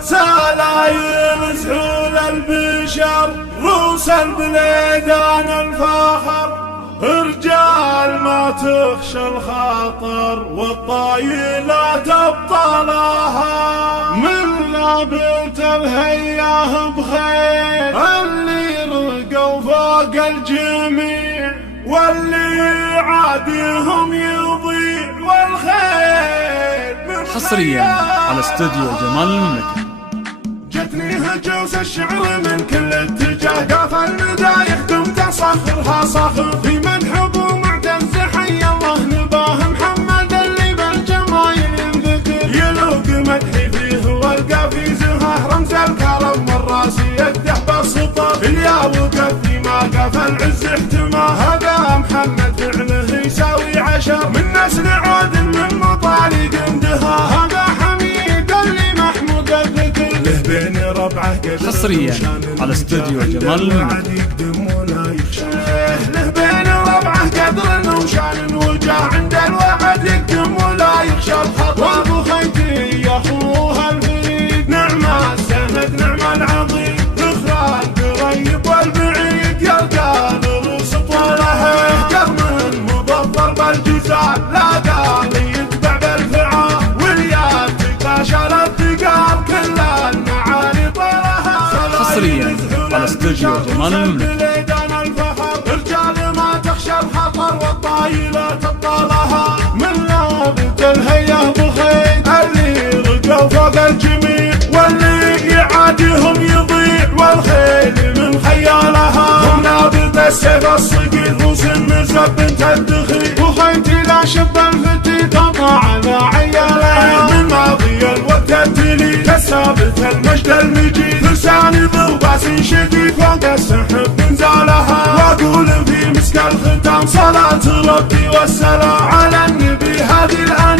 سلايل سهول البشر روس البليدان الفخر رجال ما تخشى الخاطر والطايلات ابطالها من لابلت الهياه بخير اللي رقوا فوق الجميع واللي عاديهم يضيع والخير حصريا على استوديو جمال المملكة. جتني هجوس الشعر من كل اتجاه قاف الندى يخدم تصخرها صخر في منحب ومعتز حي الله نباه محمد اللي بالجمايل ينذكر يلوق مدحي فيه والقى في زهاه رمز الكرم والراسي يده بالسطر اليا وقف في ما قف العز احتماه هذا محمد فعله يساوي عشر من نسل عود من مطالق اندها هذا حميد اللي محمود الذكر له بين ربعه قدر حصريا على استوديو جمال المملكة. له بين ربعه قدر وشان وجاه عند الوعد يقدم ولا يخشى الخطر وابو خيتي يا اخوها الفريد نعم السند نعم العظيم ذخر القريب والبعيد يلقى الرؤوس طوله قرن مضفر بالجزال لا قال يتبع بالفعال والياد تقاشر الثقال كل المعاني طولها حصريا على استوديو جمال المملكة. رجال ما تخشى الخطر والطايلات ابطالها من لابت الهياه بخيت اللي رقوا فوق الجميع واللي يعاديهم يضيع والخيل من خيالها هم نابت السيف الصقيل روس النزب بنت الدخيل وخيتي لا شب الفتي قطع على عيالها من ماضي الوقت التلي كالثابت المجد المجيد لساني ضرباس شديد فوق السحب انزالها واقول في مسك الختام صلاة ربي والسلام على النبي هذه الآية